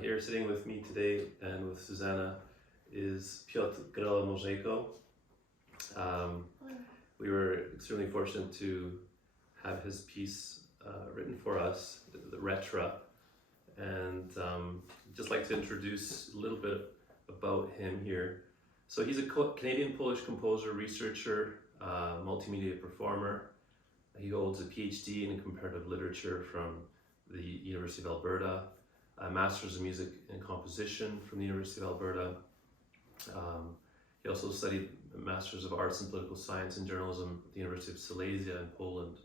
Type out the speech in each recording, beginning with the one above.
Here sitting with me today and with Zuzana is Piotr Grella-Możejko. We were extremely fortunate to have his piece written for us, the Rhetra, and just like to introduce a little bit about him here. So he's a Canadian-Polish composer, researcher, multimedia performer. He holds a PhD in comparative literature from the University of Alberta, a Master's of Music and Composition from the University of Alberta. He also studied a Master's of Arts and Political Science and Journalism at the University of Silesia in Poland,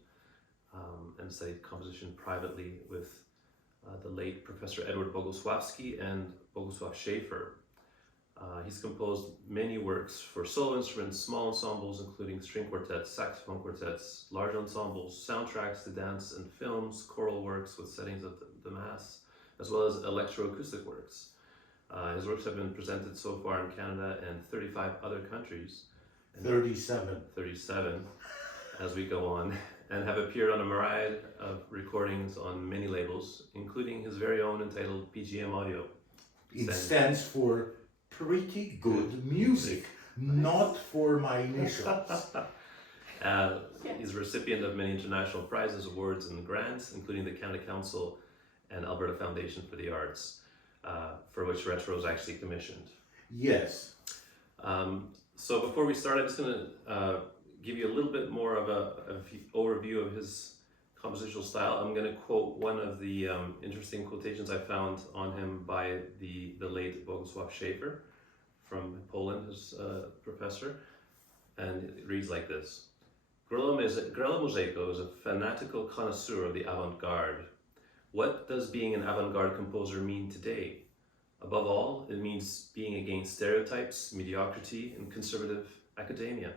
and studied composition privately with the late Professor Edward Bogusławski and Bogusław Schaefer. He's composed many works for solo instruments, small ensembles including string quartets, saxophone quartets, large ensembles, soundtracks to dance and films, choral works with settings of the Mass, as well as electroacoustic works. His works have been presented so far in Canada and 35 other countries. 37 as we go on, and have appeared on a myriad of recordings on many labels, including his very own entitled PGM Audio. It stands for Pretty Good Music, not for my initials. He's a recipient of many international prizes, awards, and grants, including the Canada Council and Alberta Foundation for the Arts, for which Rhetra was actually commissioned. Yes. So before we start, I'm just going to give you a little bit more of an overview of his compositional style. I'm going to quote one of the interesting quotations I found on him by the late Bogusław Schaefer from Poland, his professor, and it reads like this. Grella-Możejko is a fanatical connoisseur of the avant-garde. What does being an avant-garde composer mean today? Above all, it means being against stereotypes, mediocrity, and conservative academia.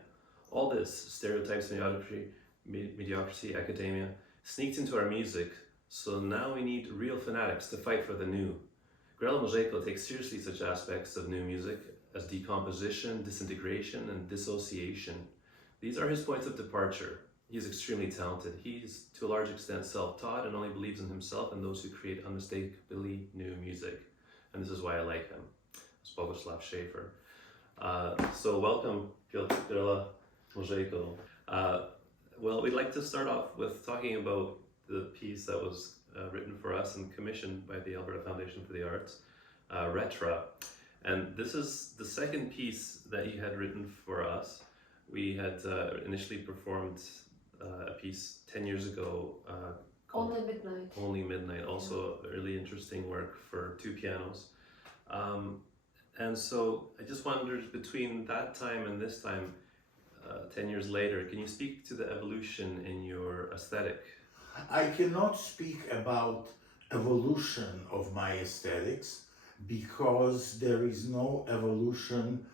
All this, stereotypes, mediocrity, academia, sneaked into our music, so now we need real fanatics to fight for the new. Grella-Możejko takes seriously such aspects of new music as decomposition, disintegration, and dissociation. These are his points of departure. He is extremely talented. He is, to a large extent, self-taught and only believes in himself and those who create unmistakably new music. And this is why I like him. It's Bogusław Schaefer. So welcome, Piotr Grella-Możejko. Well, we'd like to start off with talking about the piece that was written for us and commissioned by the Alberta Foundation for the Arts, Rhetra. And this is the second piece that you had written for us. We had initially performed a piece 10 years ago called Only Midnight, also a really interesting work for two pianos. And so I just wondered, between that time and this time, 10 years later, can you speak to the evolution in your aesthetic? I cannot speak about evolution of my aesthetics because there is no evolution.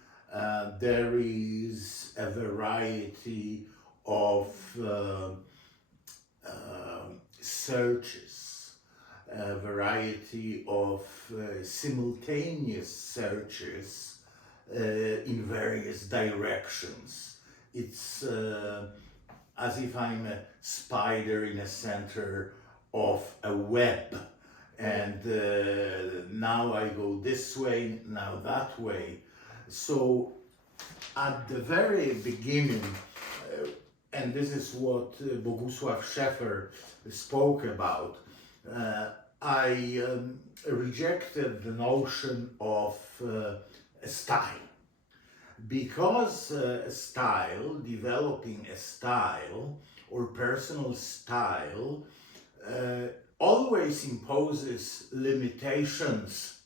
There is a variety of searches, a variety of simultaneous searches in various directions. It's as if I'm a spider in a center of a web, and now I go this way, now that way. So at the very beginning, and this is what Bogusław Schaefer spoke about, I rejected the notion of a style. Because developing a style or personal style always imposes limitations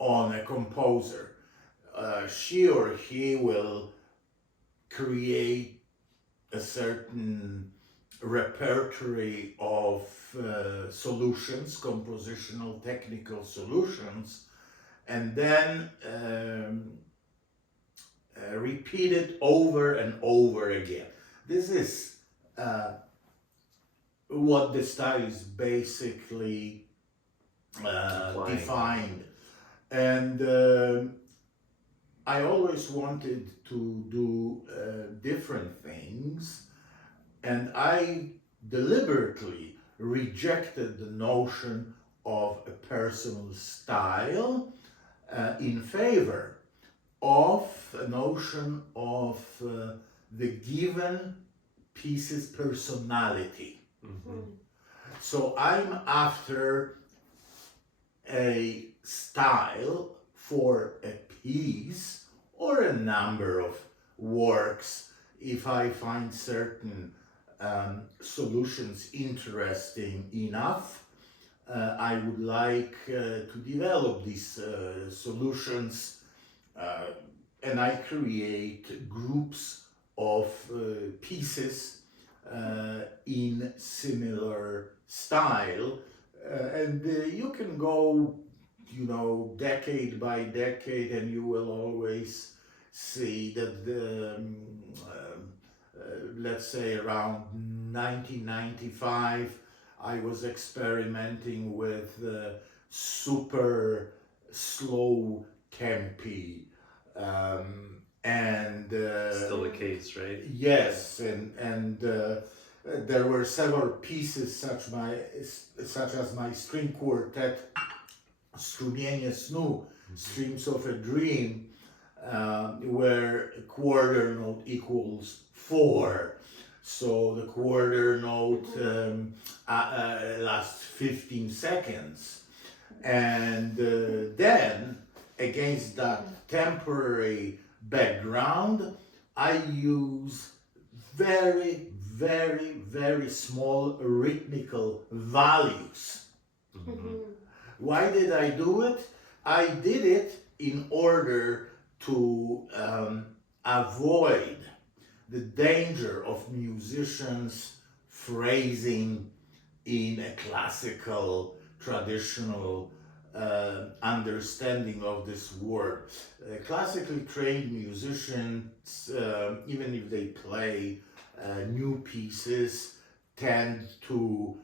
on a composer. She or he will create a certain repertoire of solutions, compositional technical solutions, and then repeat it over and over again. This is what the style is basically defined. And I always wanted to do different things, and I deliberately rejected the notion of a personal style in favor of a notion of the given piece's personality. So I'm after a style for a piece or a number of works. If I find certain solutions interesting enough, I would like to develop these solutions, and I create groups of pieces in similar style, and you can go, decade by decade, and you will always see that let's say around 1995, I was experimenting with super slow tempi, and still the case, right? yes, and there were several pieces such as my string quartet, Strumienie Snu, Streams of a Dream, where a quarter note equals 4. So the quarter note lasts 15 seconds. And then, against that temporary background, I use very, very, very small rhythmical values. Why did I do it? I did it in order to avoid the danger of musicians phrasing in a classical, traditional understanding of this word. Classically trained musicians, even if they play new pieces, tend to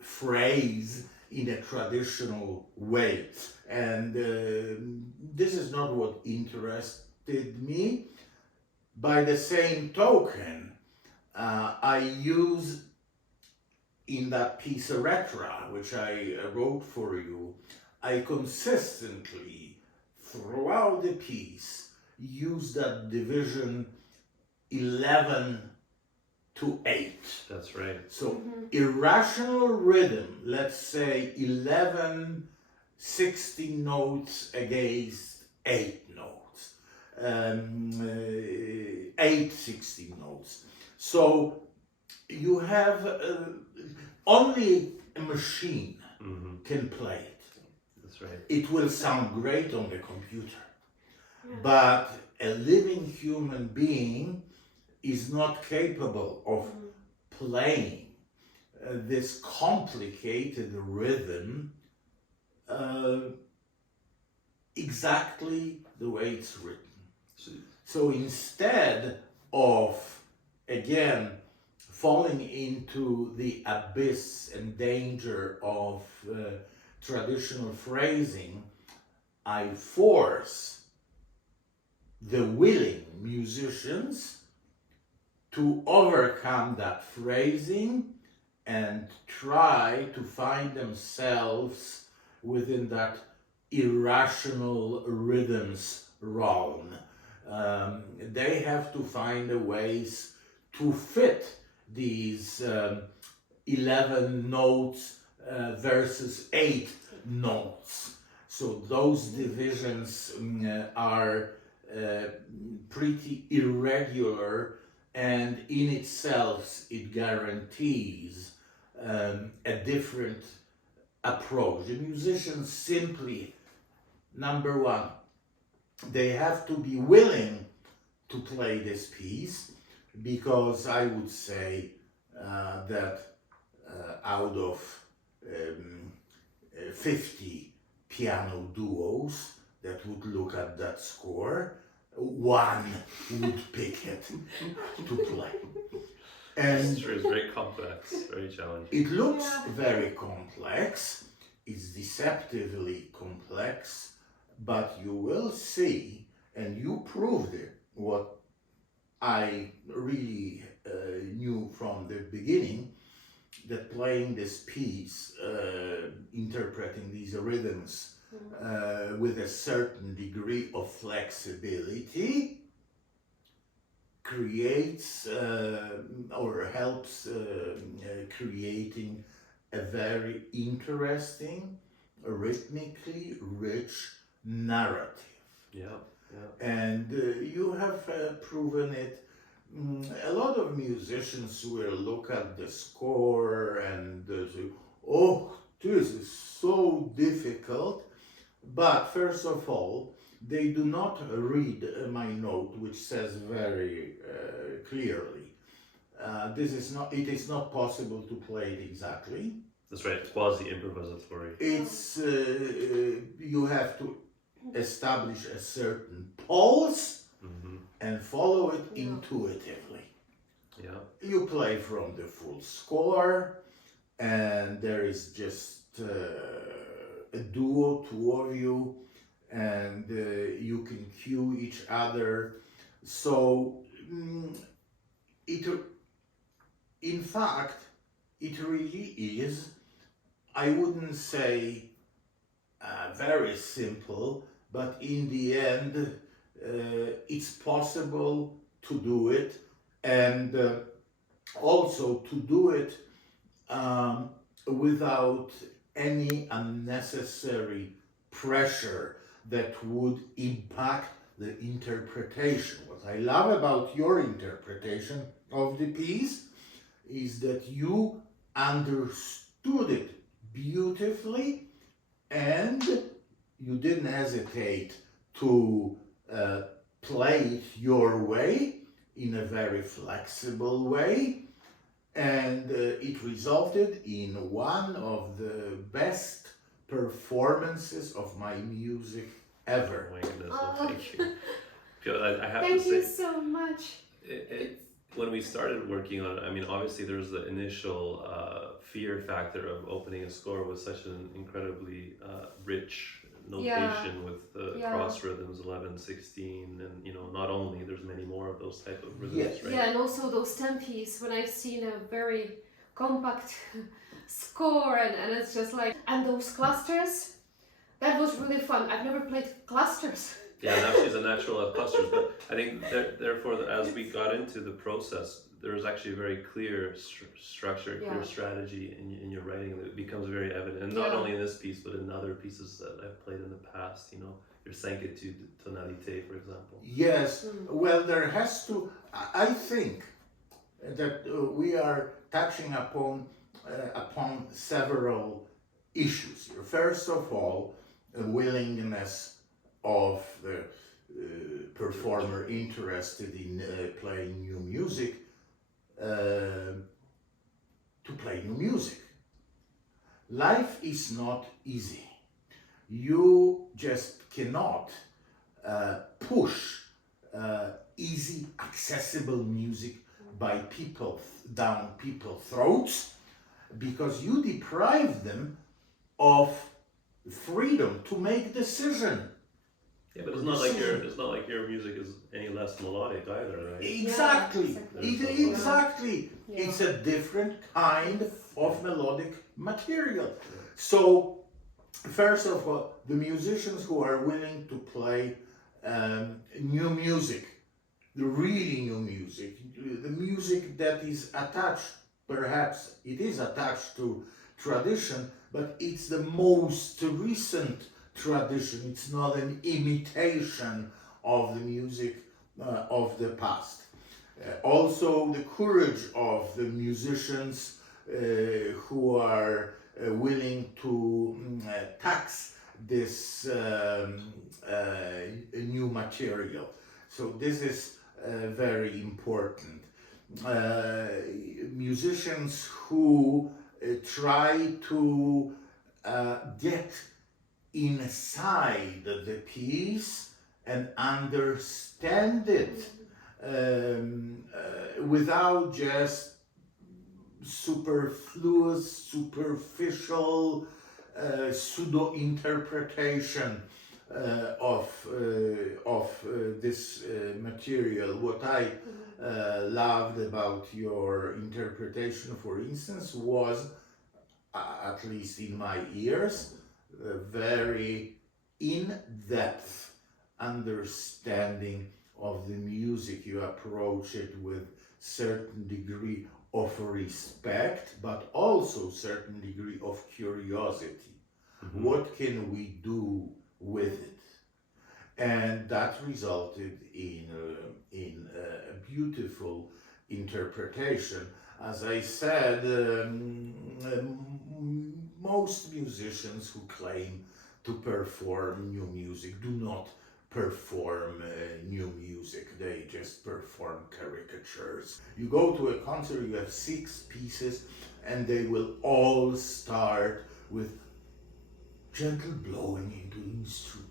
phrase in a traditional way. And this is not what interested me. By the same token, I use in that piece Rhetra, which I wrote for you, I consistently, throughout the piece, use that division 11 to 8. That's right. So irrational rhythm, let's say 11 16 notes against 8 notes, 8 16 notes. So you have only a machine can play it. That's right. It will sound great on the computer, but a living human being is not capable of playing this complicated rhythm exactly the way it's written. So instead of, again, falling into the abyss and danger of traditional phrasing, I force the willing musicians to overcome that phrasing and try to find themselves within that irrational rhythms realm. They have to find a ways to fit these 11 notes versus 8 notes. So those divisions are pretty irregular, and in itself it guarantees a different approach. The musicians simply, number one, they have to be willing to play this piece, because I would say that out of 50 piano duos that would look at that score, one would pick it to play. And It's very complex, very challenging. it looks very complex, it's deceptively complex, but you will see, and you proved it, what I really knew from the beginning, that playing this piece, interpreting these rhythms with a certain degree of flexibility, creates or helps creating a very interesting, rhythmically rich narrative. Yeah. And you have proven it. A lot of musicians will look at the score and say, oh, this is so difficult. But first of all, they do not read my note, which says very clearly, it is not possible to play it exactly. That's right, it's quasi-improvisatory. It's, you have to establish a certain pulse and follow it intuitively. Yeah. You play from the full score, and there is just a duo, two of you, and you can cue each other. So in fact, it really is, I wouldn't say very simple, but in the end, it's possible to do it, and also to do it without any unnecessary pressure that would impact the interpretation. What I love about your interpretation of the piece is that you understood it beautifully, and you didn't hesitate to play it your way, in a very flexible way, and it resulted in one of the best performances of my music ever. Oh my goodness, well, thank you. Piotr, I have Thank to say, you so much. when we started working on it, I mean, obviously there was the initial fear factor of opening a score with such an incredibly rich notation with the cross rhythms 11, 16, and you know, not only, there's many more of those type of rhythms, Yes. right? Yeah, and also those tempies, when I've seen a very compact score, and it's just like, and those clusters, that was really fun. I've never played clusters. Yeah, now she's a natural at clusters, but I think therefore, as we got into the process, there was actually a very clear structure, clear strategy in your writing that becomes very evident, and not only in this piece, but in other pieces that I've played in the past, you know, your Cinquetude tonalité, for example. Yes, well, there has to, I think that we are touching upon several issues here. First of all, a willingness of the performer interested in playing new music to play new music. Life is not easy. You just cannot push easy, accessible music down people's throats, because you deprive them of freedom to make decision. Yeah, but it's not like your music is any less melodic either, right? Exactly. Yeah, Exactly. Yeah. It's a different kind of melodic material. So, first of all, the musicians who are willing to play new music, the really new music, the music that is attached, perhaps it is attached to tradition, but it's the most recent tradition. It's not an imitation of the music of the past. Also, the courage of the musicians who are willing to tax this new material. So this is very important. Musicians who try to get inside the piece and understand it without just superficial pseudo-interpretation of this material. What I loved about your interpretation, for instance, was, at least in my ears, a very in-depth understanding of the music. You approach it with certain degree of respect, but also certain degree of curiosity. Mm-hmm. What can we do with it? And that resulted in a beautiful interpretation. As I said, most musicians who claim to perform new music do not perform new music, they just perform caricatures. You go to a concert, you have 6 pieces, and they will all start with gentle blowing into the instrument.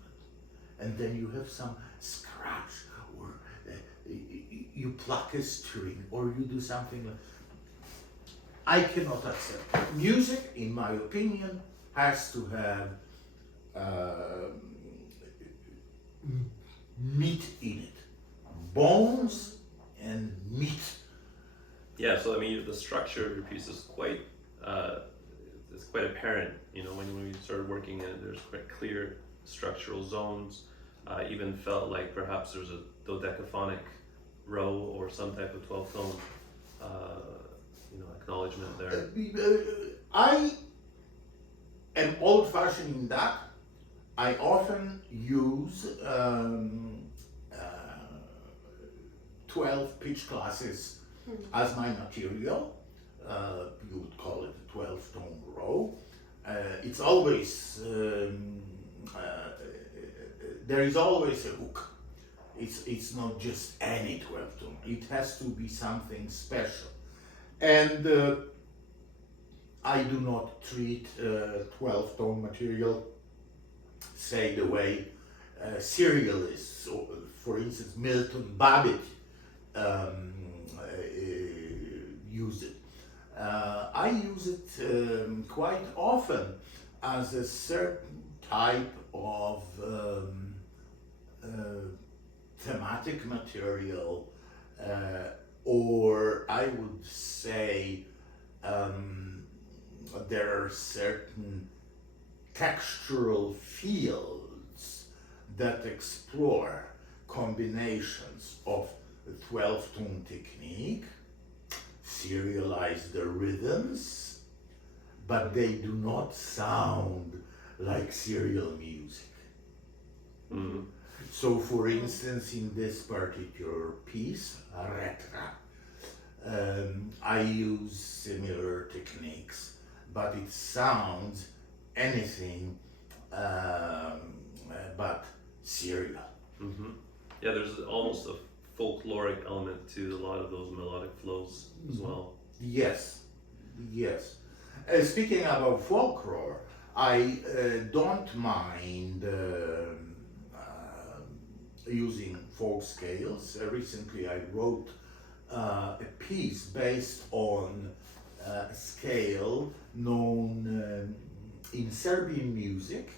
And then you have some scratch, or you pluck a string, or you do something like. I cannot accept it. Music, in my opinion, has to have meat in it, bones and meat. Yeah, so I mean, the structure of your piece is quite it's quite apparent. You know, when we started working in it, there's quite clear structural zones. Even felt like perhaps there's a dodecaphonic row or some type of 12-tone, acknowledgement there. I am old-fashioned in that. I often use 12 pitch classes as my material. You would call it a 12-tone row. It's always there is always a hook. It's not just any 12-tone. It has to be something special. And I do not treat 12-tone material, say, the way serialists, for instance, Milton Babbitt use it. I use it quite often as a certain type of thematic material, or I would say there are certain textural fields that explore combinations of the 12-tone technique, serialize the rhythms, but they do not sound like serial music. Mm-hmm. So, for instance, in this particular piece, Rhetra, I use similar techniques, but it sounds anything but serial. Mm-hmm. Yeah, there's almost a folkloric element to a lot of those melodic flows as well. Yes, yes. Speaking about folklore, I don't mind using folk scales. Recently I wrote a piece based on a scale known in Serbian music,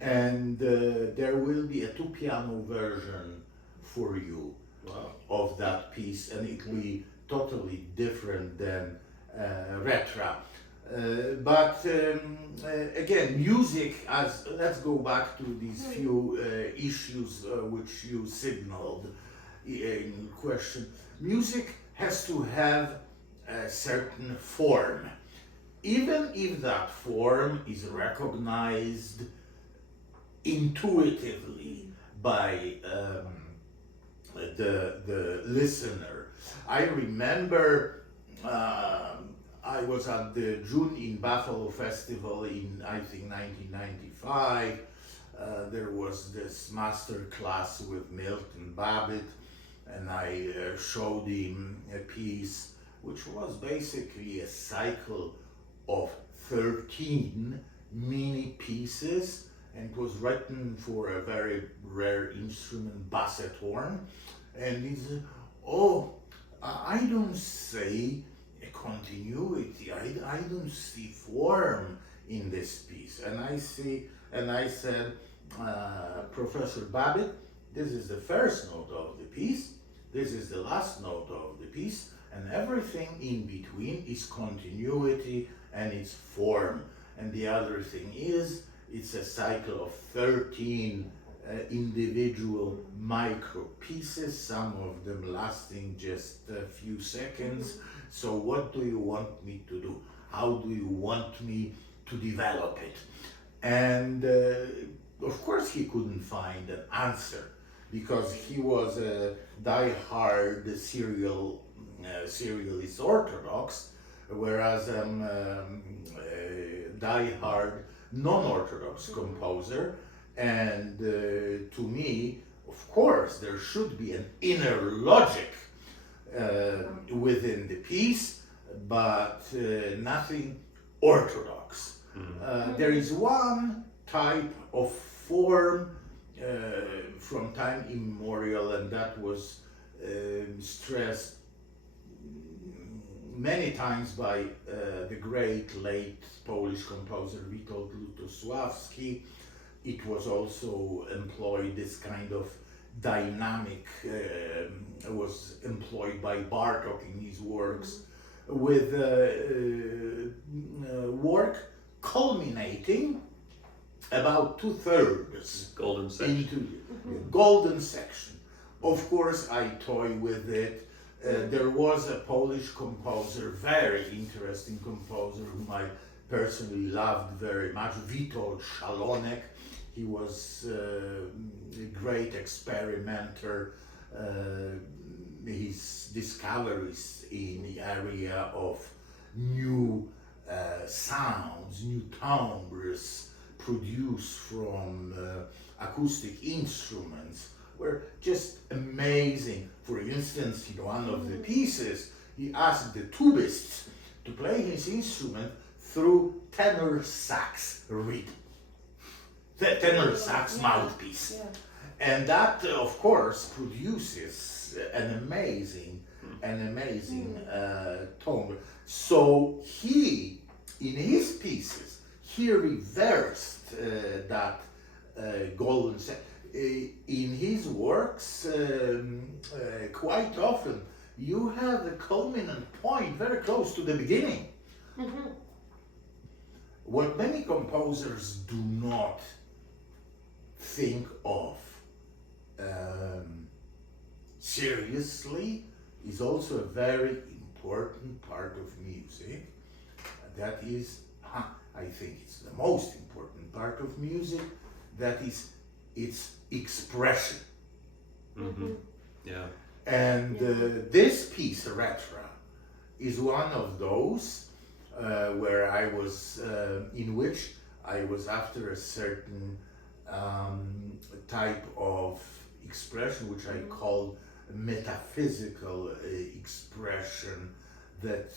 and there will be a 2-piano version for you. Wow. Of that piece, and it will be totally different than Rhetra. But again, music, let's go back to these few issues which you signaled in question. Music has to have a certain form, even if that form is recognized intuitively by the listener. I remember I was at the June in Buffalo Festival in, I think, 1995. There was this master class with Milton Babbitt, and I showed him a piece which was basically a cycle of 13 mini pieces, and it was written for a very rare instrument, basset horn. And he said, "Oh, I don't see a continuity. I don't see form in this piece." And I said, "Professor Babbitt, this is the first note of the piece. This is the last note of the piece, and everything in between is continuity and its form. And the other thing is, it's a cycle of 13 individual micro pieces, some of them lasting just a few seconds. So what do you want me to do? How do you want me to develop it? And of course he couldn't find an answer, because he was a die-hard serialist Orthodox, whereas I'm a die-hard non-Orthodox composer. And to me, of course, there should be an inner logic within the piece, but nothing orthodox. There is one type of form from time immemorial, and that was stressed many times by the great late Polish composer Witold Lutosławski. It was also employed, this kind of dynamic was employed by Bartók in his works, with work culminating about 2/3 Golden section. into golden section. Of course, I toy with it. There was a Polish composer, very interesting composer, whom I personally loved very much, Witold Szalonek. He was a great experimenter. His discoveries in the area of new sounds, new timbres produced from acoustic instruments were just amazing. For instance, in one of the pieces, he asked the tubists to play his instrument through tenor sax rhythm. The tenor sax mouthpiece. And that, of course, produces an amazing tone. So he, in his pieces, he reversed that golden set. In his works, quite often, you have the culminant point very close to the beginning. What many composers do not think of seriously is also a very important part of music. That is, I think it's the most important part of music, that is its expression. Yeah. And this piece, Rhetra, is one of those where I was, in which I was after a certain type of expression, which I call metaphysical expression, that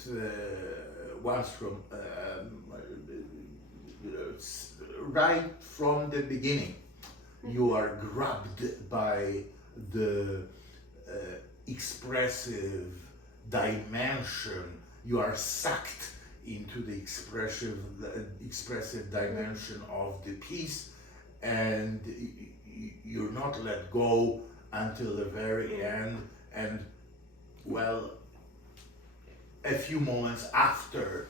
once from right from the beginning, you are grabbed by the expressive dimension. You are sucked into the expressive dimension of the piece, and you're not let go until the very end, and well, a few moments after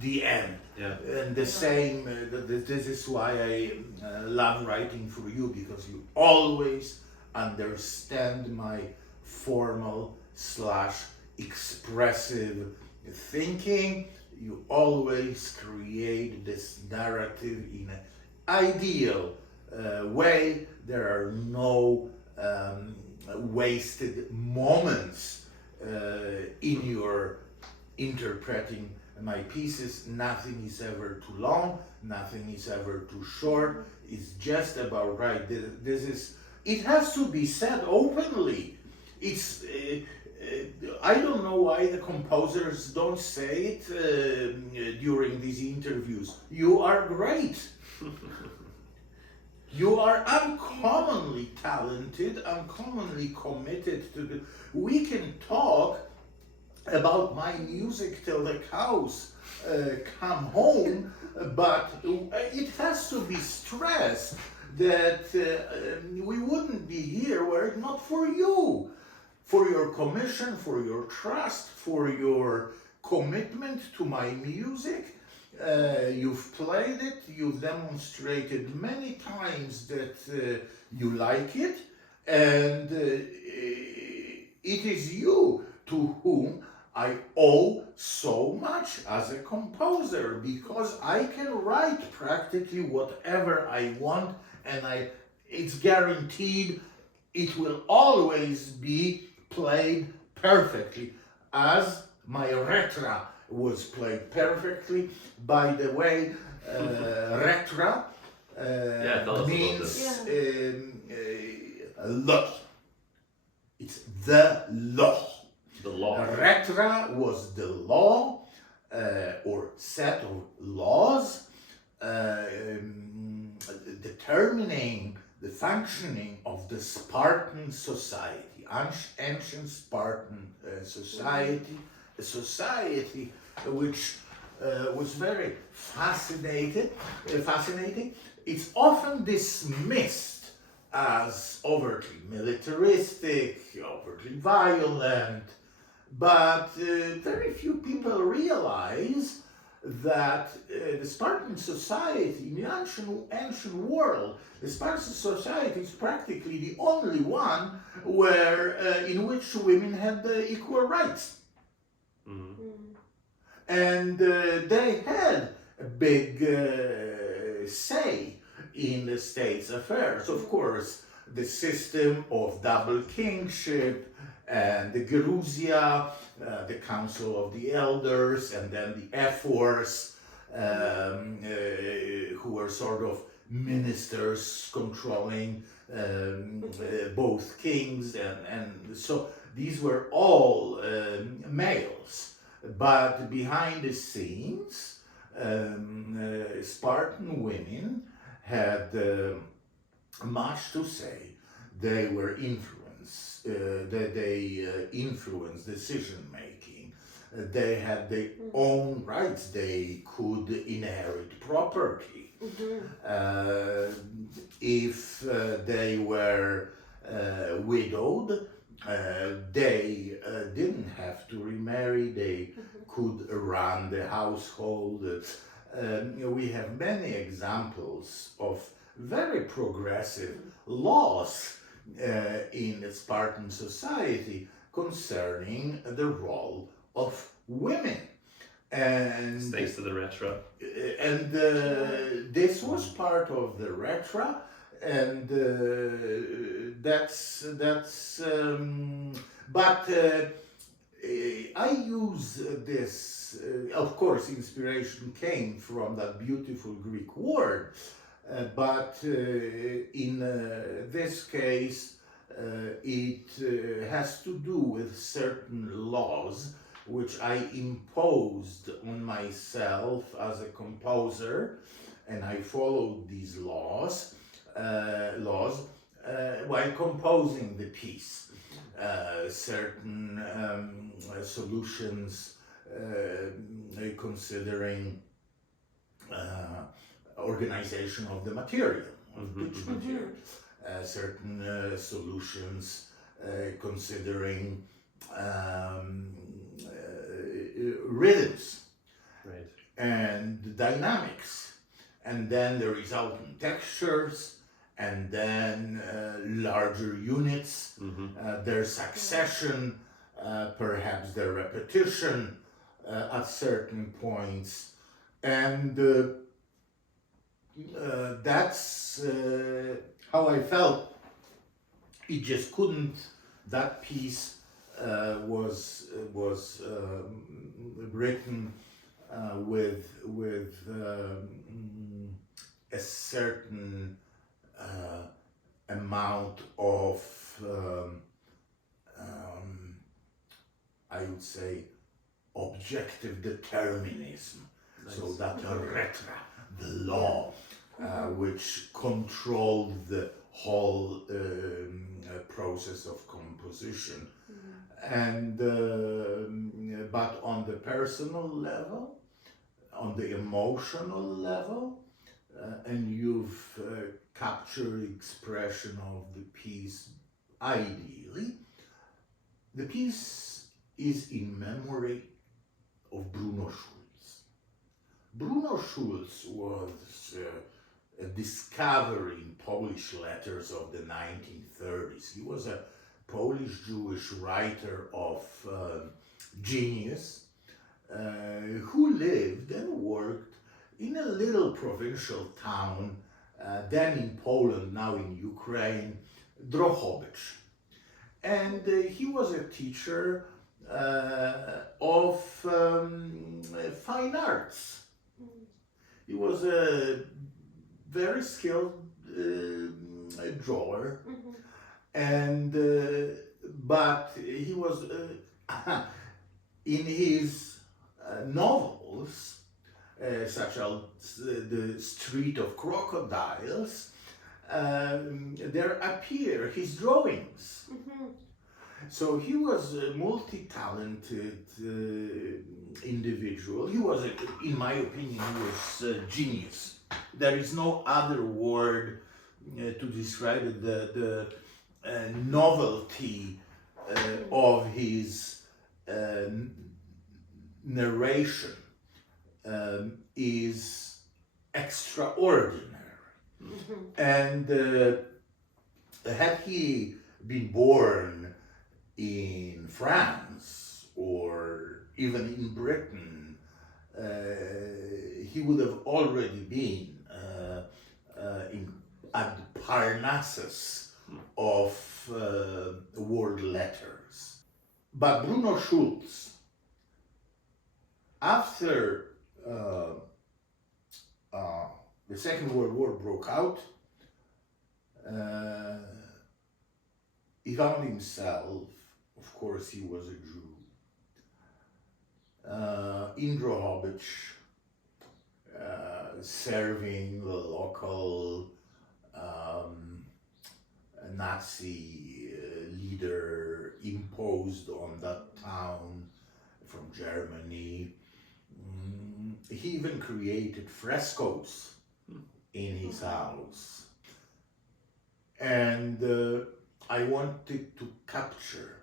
the end. And the same, this is why I love writing for you, because you always understand my formal / expressive thinking. You always create this narrative in an ideal way. There are no wasted moments in your interpreting my pieces. Nothing is ever too long, nothing is ever too short. It's just about right. This is, it has to be said openly. It's I don't know why the composers don't say it during these interviews. You are great. You are uncommonly talented, uncommonly committed to the... We can talk about my music till the cows come home, but it has to be stressed that we wouldn't be here were it not for you. for your commission, for your trust, for your commitment to my music. You've played it, you've demonstrated many times that you like it, and it is you to whom I owe so much as a composer, because I can write practically whatever I want, and it's guaranteed it will always be played perfectly, as my Rhetra was played perfectly. By the way, Rhetra means law. It's the law. The law. Rhetra was the law, or set of laws determining the functioning of the Spartan society, ancient Spartan society, a society which was very fascinating. It's often dismissed as overtly militaristic, overtly violent, but very few people realize that the Spartan society in the ancient world, the Spartan society is practically the only one where in which women had equal rights. And they had a big say in the state's affairs. Of course, the system of double kingship and the Gerousia, the Council of the Elders, and then the Ephors, who were sort of ministers controlling both kings, and so these were all males. But behind the scenes, Spartan women had much to say. They were influenced. They influenced decision making. They had their own rights. They could inherit property. If they were widowed, they didn't have to remarry. They could run the household. We have many examples of very progressive laws in Spartan society concerning the role of women. And thanks to the Rhetra. And this was part of the Rhetra, and but I use this, of course, inspiration came from that beautiful Greek word, but in this case, it has to do with certain laws which I imposed on myself as a composer, and I followed these laws while composing the piece. Certain solutions considering organization of the material, of pitch material. Certain solutions considering rhythms, right, and dynamics, and then the resultant textures, and then larger units, their succession, perhaps their repetition at certain points, and that's how I felt. It just couldn't. That piece was written with a certain amount of I would say objective determinism. Nice. So that Rhetra, the law, which controlled the whole process of composition. And but on the personal level, on the emotional level, and you've captured expression of the piece ideally, The piece is in memory of Bruno Schulz. Bruno Schulz was a discovery in Polish letters of the 1930s. He was a Polish-Jewish writer of genius who lived and worked in a little provincial town, then in Poland, now in Ukraine, Drohobycz. And he was a teacher of fine arts. He was a very skilled drawer, and but he was in his novels, such as The Street of Crocodiles, there appear his drawings. So he was a multi-talented individual. He was, in my opinion, he was a genius. There is no other word to describe it. The novelty of his narration is extraordinary. And had he been born in France or even in Britain, he would have already been at the Parnassus of world letters. But Bruno Schulz, after the Second World War broke out, he found himself, of course he was a Jew, in Drohobycz, serving the local Nazi leader imposed on that town from Germany. He even created frescoes in his house. And I wanted to capture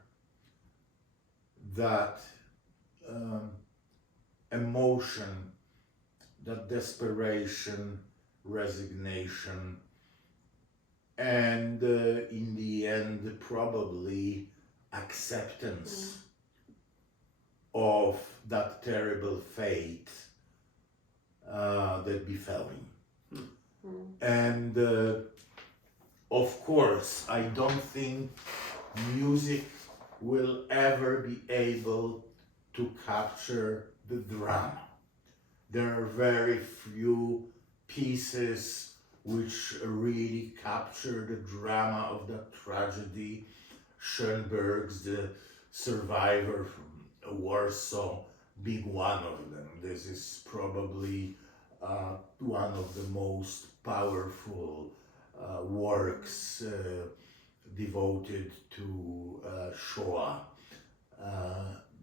that emotion, that desperation, resignation, and in the end, probably acceptance of that terrible fate that befell him. And of course, I don't think music will ever be able to capture the drama. There are very few pieces which really capture the drama of that tragedy. Schoenberg's The Survivor from Warsaw being one of them. This is probably one of the most powerful works devoted to Shoah.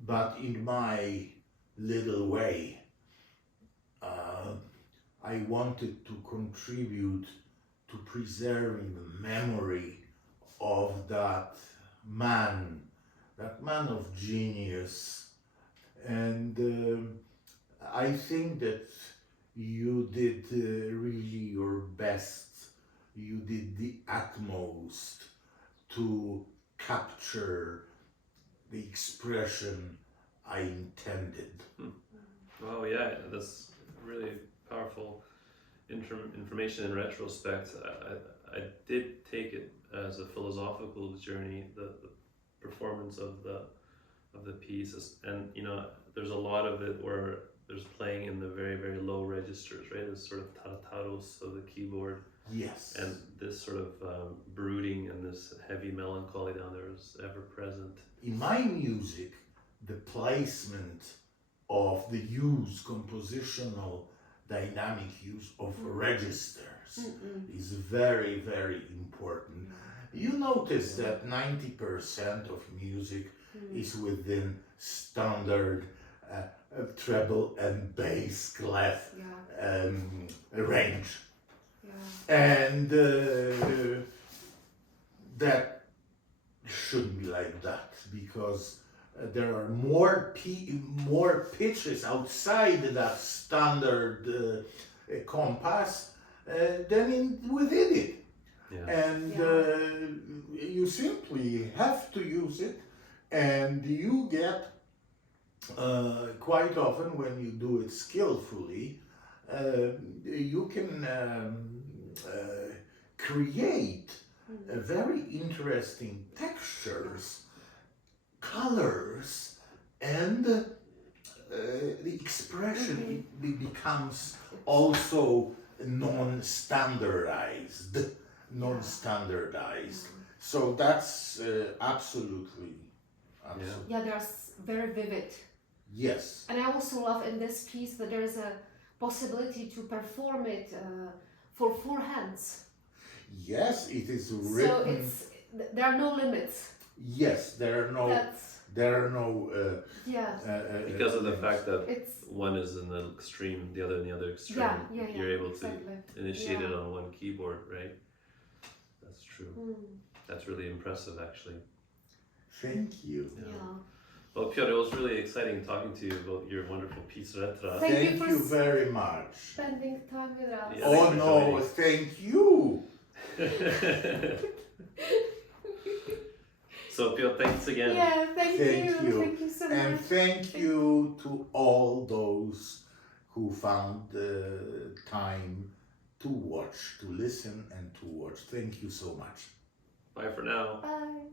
But in my little way, I wanted to contribute to preserving the memory of that man of genius. And I think that you did really your best. You did the utmost to capture the expression I intended. Well, yeah, that's really powerful information in retrospect. I did take it as a philosophical journey, the performance of the piece, and you know, there's a lot of it where there's playing in the very, very low registers, right? This sort of tartaros of the keyboard. Yes. And this sort of brooding and this heavy melancholy down there is ever present. In my music, the placement of the compositional dynamic use of registers is very, very important. You notice that 90% of music is within standard treble and bass clef range. And that should be like that, because there are more pitches outside that standard compass than within it. Yeah. And you simply have to use it, and you get quite often, when you do it skillfully, you can create very interesting textures, colors, and the expression becomes also non-standardized. So that's absolutely. Yeah, they're very vivid. Yes. And I also love in this piece that there's a possibility to perform it for 4 hands. Yes, it is written. So there are no limits. Yes, there are no. Because of the fact that It's one is in the extreme, the other in the other extreme. Yeah, You're able exactly. to initiate it Yeah. on one keyboard, right? That's true. That's really impressive, actually. Thank you. Yeah. Well, Piotr, it was really exciting talking to you about your wonderful piece, Rhetra. Thank you for very much. Spending time with us. Yeah. Oh Thanks for no, joining. thank you. So, Piotr, thanks again. Yeah, thank Thank you. you. Thank you so And much. thank you to all those who found the time to watch, to listen and to watch. Thank you so much. Bye for now. Bye.